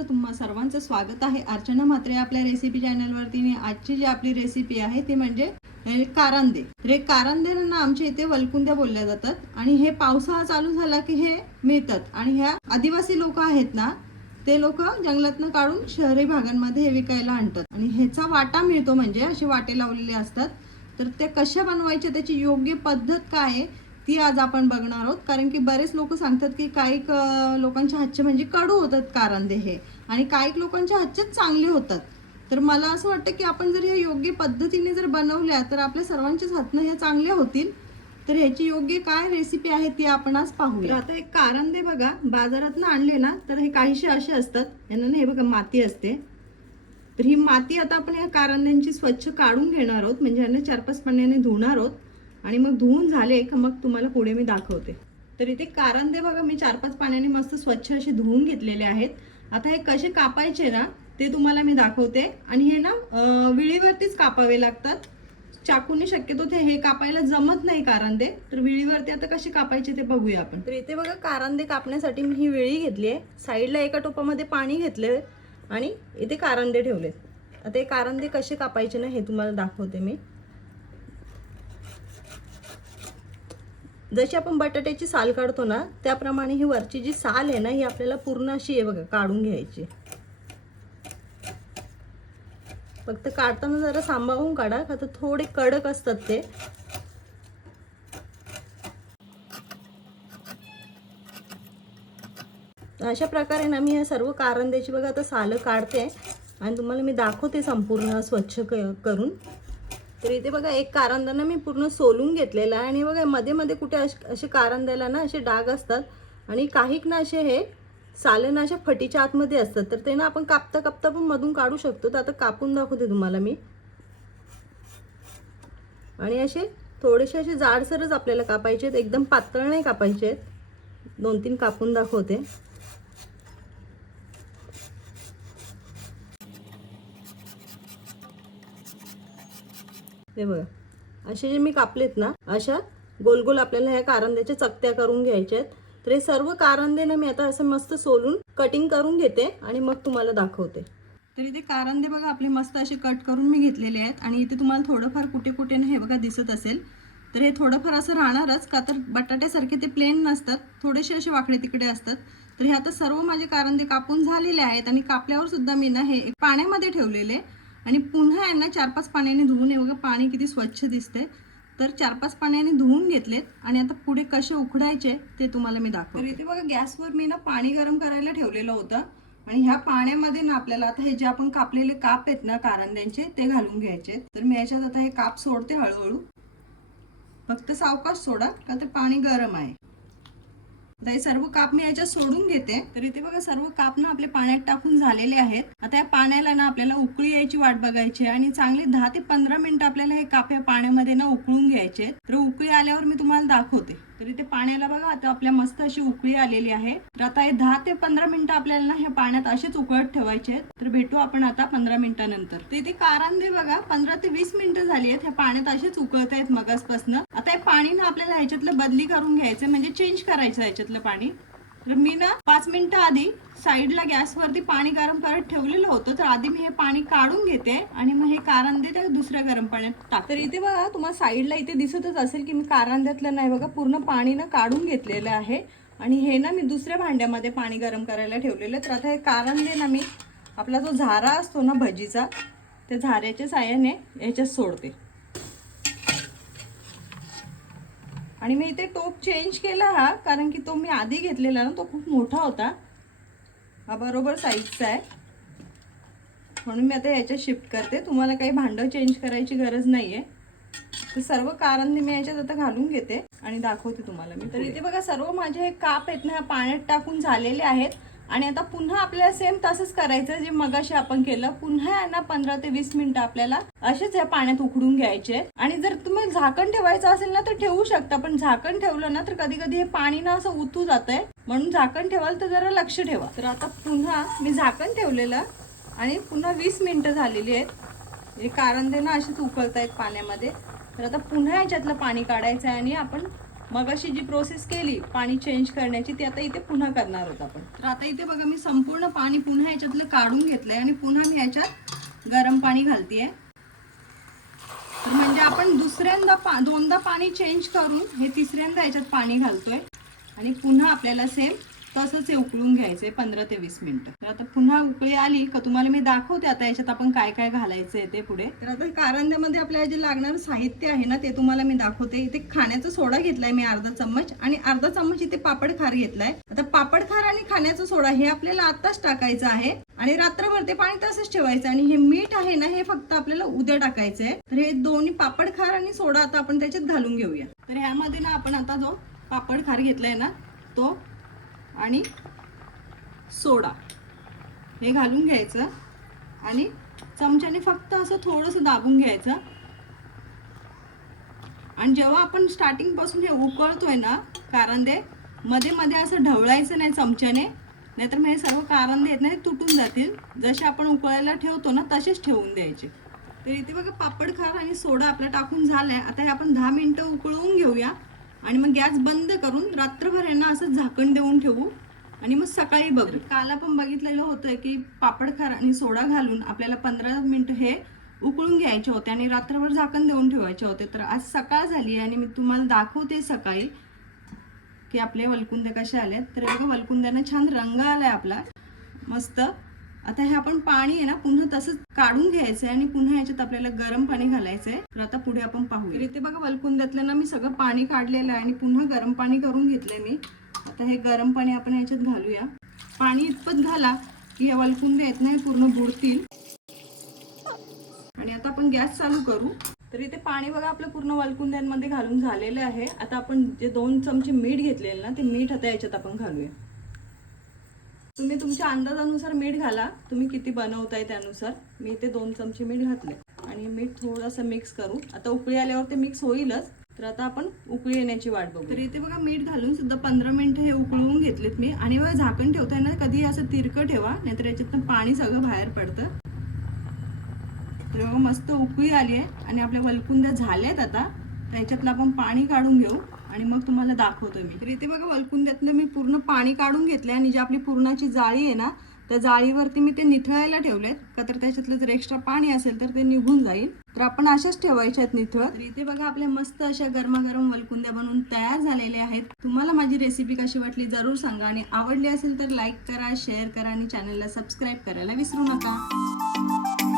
तर तुम्हा सर्वांचं स्वागत आहे अर्चना म्हात्रे आपल्या रेसिपी चॅनलवरती। आजची जी आपली रेसिपी आहे ती म्हणजे कारंदे। तर कारंदे ना आमच्या इथे वलकुंद्या बोलल्या जातात आणि हे पावसाळा चालू झाला की हे मिळतात आणि ह्या आदिवासी लोक आहेत ना ते लोक जंगलातनं काढून शहरी भागांमध्ये हे विकायला आणतात आणि ह्याचा वाटा मिळतो, म्हणजे असे वाटे लावलेले असतात। तर ते कशा बनवायचे, त्याची योग्य पद्धत काय आहे ती आज आपण बघणार आहोत। कारण की बरेच लोक सांगतात की काही लोकांच्या हातचे म्हणजे कडू होतात कारंदे हे आणि काही लोकांच्या हातचे चांगले होतात। तर मला असं वाटतं की आपण जर हे योग्य पद्धतीने जर बनवल्या तर आपल्या सर्वांच्याच हातनं हे चांगले होतील। तर ह्याची योग्य काय रेसिपी आहे ती आपण आज पाहूया। आता हे कारंदे बघा बाजारातनं आणले ना तर हे काहीशे असे असतात, यांना हे बघा माती असते। तर ही माती आता आपण या कारंद्यांची स्वच्छ काढून घेणार आहोत, म्हणजे यांना 4-5 पाण्याने धुणार आहोत आणि मग धुवून झाले की मग तुम्हाला पुढे मी दाखवते। तर इथे कारंदे बघा मी 4-5 पाण्याने मस्त स्वच्छ असे धुवून घेतलेले आहेत। आता हे कसे कापायचे ना ते तुम्हाला मी दाखवते आणि हे ना विळीवरतीच कापावे लागतात, चाकूने शक्यतो ते हे कापायला जमत नाही कारंदे। तर विळीवरती आता कसे कापायचे ते बघूया आपण। तर इथे बघा कारंदे कापण्यासाठी मी ही विळी घेतली आहे, साईडला एका टोपामध्ये पाणी घेतले आणि इथे कारंदे ठेवले। आता हे कारंदे कसे कापायचे ना हे तुम्हाला दाखवते मी। जशी आपण बटाट्याची साल काढतो ना त्याप्रमाणे ही वरची जी साल आहे ना ही आपल्याला पूर्ण अशी आहे बघा काढून घ्यायची। फक्त काढताना जरा सांभाळून काढा, का तर थोडे कडक असतात ते। अशा प्रकारे ना मी या सर्व कारंद्याची बघा आता साल काढते आणि तुम्हाला मी दाखवते संपूर्ण स्वच्छ करून। तर इथे बघा एक कारंदाना मी पूर्ण सोलून घेतलेला आहे आणि बघा मध्ये मध्ये कुठे असे कारंद्याला ना असे डाग असतात आणि काही ना असे हे साले ना अशा फटीच्या आतमध्ये असतात। तर ते ना आपण कापता कापता पण मधून काढू शकतो। तर आता कापून दाखवते तुम्हाला मी। आणि असे थोडेसे असे जाडसरच आपल्याला कापायचे आहेत, एकदम पातळ नाही कापायचे आहेत। 2-3 कापून दाखवते। हे बघा असे जे मी कापलेत ना अशा गोल गोल आपल्याला ह्या कारंद्याच्या चकत्या करून घ्यायच्या आहेत। तर हे सर्व कारंदे ना मी आता असं मस्त सोलून कटिंग करून घेते आणि मग तुम्हाला दाखवते। तर इथे कारंदे बघा आपले मस्त असे कट करून मी घेतलेले आहेत आणि इथे तुम्हाला थोडंफार कुठे कुठे ना हे बघा दिसत असेल। तर हे थोडंफार असं राहणारच, का तर बटाट्यासारखे ते प्लेन नसतात, थोडेसे असे वाकडे तिकडे असतात। तर हे आता सर्व माझे कारंदे कापून झालेले आहेत आणि कापल्यावर सुद्धा मी ना हे पाण्यामध्ये ठेवलेले आणि पुन्हा यांना 4-5 पाण्याने धुवून, हे बघा पाणी किती स्वच्छ दिसते। तर 4-5 पाण्याने धुवून घेतलेत आणि आता पुढे कसे उकडायचे ते तुम्हाला मी दाखवते। तर इथे बघा गॅसवर मी ना पाणी गरम करायला ठेवलेलं होतं आणि ह्या पाण्यामध्ये ना आपल्याला आता हे जे आपण कापलेले काप आहेत ना कारंद्यांचे ते घालून घ्यायचे। तर मी याच्यात आता हे काप सोडते हळूहळू, फक्त सावकाश सोडा का तर पाणी गरम आहे। आता हे सर्व काप मी याच्यात सोडून घेते। तर इथे बघा सर्व काप ना आपले पाण्यात टाकून झालेले आहेत। आता या पाण्याला ना आपल्याला उकळी यायची वाट बघायची आणि चांगले 10 ते 15 मिनिटं आपल्याला हे काप या पाण्यामध्ये ना उकळून घ्यायचे। तर उकळी आल्यावर मी तुम्हाला दाखवते। तर इथे पाण्याला बघा आता आपल्या मस्त अशी उकळी आलेली आहे। तर आता हे 10 ते 15 मिनिटं आपल्याला ना ह्या पाण्यात असेच उकळत ठेवायचे। तर भेटू आपण आता 15 मिनिटांनंतर। तर इथे कारंदे बघा 15 ते 20 मिनिटं झाली आहेत ह्या पाण्यात असेच उकळत आहेत मगासपासून। आता हे पाणी ना आपल्याला ह्याच्यातलं बदली करून घ्यायचं, म्हणजे चेंज करायचं ह्याच्यातलं पाणी। तर मी ना 5 मिनिटं आधी साईडला गॅसवरती पाणी गरम करत ठेवलेलं होतं। तर आधी मी हे पाणी काढून घेते आणि मग हे कारंदे त्या दुसऱ्या गरम पाण्यात टाकते। तर इथे बघा तुम्हाला साईडला इथे दिसतच असेल की मी कारंद्यातलं नाही बघा पूर्ण पाणी ना काढून घेतलेलं आहे आणि हे ना मी दुसऱ्या भांड्यामध्ये पाणी गरम करायला ठेवलेलं। तर आता हे कारंदे ना मी आपला जो झारा असतो ना भजीचा, त्या झाऱ्याच्या साहाय्याने याच्यात सोडते आणि मी इथे टोप चेंज केला हा, कारण की तो मी आधी घेतलेला ना तो खूप मोठा होता, हा बरोबर साईजचा आहे, म्हणून मी आता याच्यात शिफ्ट करते। तुम्हाला काही भांडं चेंज करायची गरज नाहीये। तर सर्व कारंदे मी याच्यात आता घालून घेते आणि दाखवते तुम्हाला मी। तर इथे बघा सर्व माझे हे काप आहेत ना पाण्यात टाकून झालेले आहेत आणि आता पुन्हा आपल्याला सेम तसंच करायचं जे मगाशी आपण केलं। पुन्हा ना 15 ते 20 मिनिटं आपल्याला असेच या पाण्यात उकडून घ्यायचे आणि जर तुम्ही झाकण ठेवायचं असेल ना तर ठेवू शकता, पण झाकण ठेवलं ना तर कधी कधी हे पाणी ना असं उतू जातंय, म्हणून झाकण ठेवाल तर जरा लक्ष ठेवा। तर आता पुन्हा मी झाकण ठेवलेलं आणि पुन्हा 20 मिनिटं झालेली आहेत। हे कारंदे ना असेच उकळतायत पाण्यामध्ये। तर आता पुन्हा याच्यातलं पाणी काढायचं आहे आणि आपण मगाशी जी प्रोसेस केली पाणी चेंज करण्याची ती आता इथे पुन्हा करणार आहोत आपण. तर आता इथे बघा मी संपूर्ण पाणी पुन्हा याच्यातलं काढून घेतलंय आणि पुन्हा मी याच्यात गरम पाणी घालतेय. तर म्हणजे आपण दोनदा पाणी चेंज करून हे तिसऱ्यांदा याच्यात पाणी घालतोय आणि पुन्हा आपल्याला सेम तसंच हे उकळून घ्यायचंय 15 ते 20 मिनिटं. तर आता पुन्हा उकळी आली का तुम्हाला मी दाखवते आता याच्यात आपण काय काय घालायचंय ते पुढे. तर आता कारंद्यामध्ये आपल्याला जे लागणारं साहित्य आहे ना ते तुम्हाला मी दाखवते. इथे खाण्याचा सोडा घेतलाय मी अर्धा चम्मच आणि अर्धा चम्मच इथे पापड खार घेतलाय. आता पापड खार आणि खाण्याचा सोडा हे आपल्याला आताच टाकायचं आहे आणि रात्रभर ते पाणी तसंच ठेवायचं आणि हे मीठ आहे ना हे फक्त आपल्याला उद्या टाकायचंय. तर हे दोन्ही पापड खार आणि सोडा आता आपण त्याच्यात घालून घेऊया. तर ह्यामध्ये ना आपण आता जो पापड खार घेतलाय ना तो आणि सोडा हे घालून घ्यायचं आणि चमच्याने फक्त असं थोडंसं दाबून घ्यायचं. आणि जेव्हा आपण स्टार्टिंग पासून हे उकळतोय ना कारंदे मध्ये मध्ये असं ढवळायचं नाही चमच्याने, नाहीतर मग हे सर्व कारंदे आहेत ना ते तुटून जातील. जसे आपण उकळायला ठेवतो ना तसेच ठेवून द्यायचे. तर इथे बघा पापड खार आणि सोडा आपला टाकून झालाय. आता हे आपण 10 मिनिटं उकळवून घेऊया आणि मग गॅस बंद करून रात्रभर यांना असं झाकण देऊन ठेवू आणि मग सकाळी बघू. काल आपण बघितलेलं होतं की पापड खार आणि सोडा घालून आपल्याला 15 मिनिटं हे उकळून घ्यायचे होते आणि रात्रभर झाकण देऊन ठेवायचे होते. तर आज सकाळ झाली आणि मी तुम्हाला दाखवते सकाळी की आपले वलकुंदे कसे आले. तर बघा वलकुंद्यांना छान रंग आलाय आपला मस्त. आता हे आपण पाणी आहे ना पुन्हा तसंच काढून घ्यायचंय आणि पुन्हा याच्यात आपल्याला गरम पाणी घालायचंय. तर आता पुढे आपण पाहू. तर इथे बघा वलकुंद्यातलं ना मी सगळं पाणी काढलेलं आहे आणि पुन्हा गरम पाणी करून घेतलंय मी. आता हे गरम पाणी आपण याच्यात घालूया. पाणी इतपत घाला की हे वलकुंदे आहेत ना पूर्ण बुडतील. आणि आता आपण गॅस चालू करू. तर इथे पाणी बघा आपलं पूर्ण वलकुंद्यांमध्ये घालून झालेलं आहे. आता आपण जे 2 चमचे मीठ घेतलेलं ना ते मीठ आता याच्यात आपण घालूया. तुम्ही तुमच्या अंदाजानुसार मीठ घाला, तुम्ही किती बनवताय त्यानुसार. मी इथे 2 चमचे मीठ घातले आणि मीठ थोडंसं मिक्स करू. आता उकळी आल्यावर ते मिक्स होईलच. तर आता आपण उकळी येण्याची वाट बघू. तर इथे बघा मीठ घालून सुद्धा 15 मिनिटं हे उकळवून घेतलेत मी. आणि बघा झाकण ठेवताय ना कधी असं तिरकं ठेवा, नाहीतर याच्यातनं पाणी सगळं बाहेर पडतं. तर बघा मस्त उकळी आली आहे आणि आपल्या वलकुंद्या झाल्यात. आता त्याच्यातलं आपण पाणी काढून घेऊ आणि मग तुम्हाला दाखवतोय मी. तर इथे बघा वलकुंद्यातनं मी पूर्ण पाणी काढून घेतलंय आणि जी आपली पुरणाची जाळी आहे ना त्या जाळीवरती मी ते निथळायला ठेवलेत का तर त्याच्यातलं जर एक्स्ट्रा पाणी असेल तर ते निघून जाईल. तर आपण अशाच ठेवायच्या आहेत निथळत. तर इथे बघा आपल्या मस्त अशा गरमागरम वलकुंद्या बनवून तयार झालेल्या आहेत. तुम्हाला माझी रेसिपी कशी वाटली जरूर सांगा आणि आवडली असेल तर लाईक करा, शेअर करा आणि चॅनलला सबस्क्राईब करायला विसरू नका.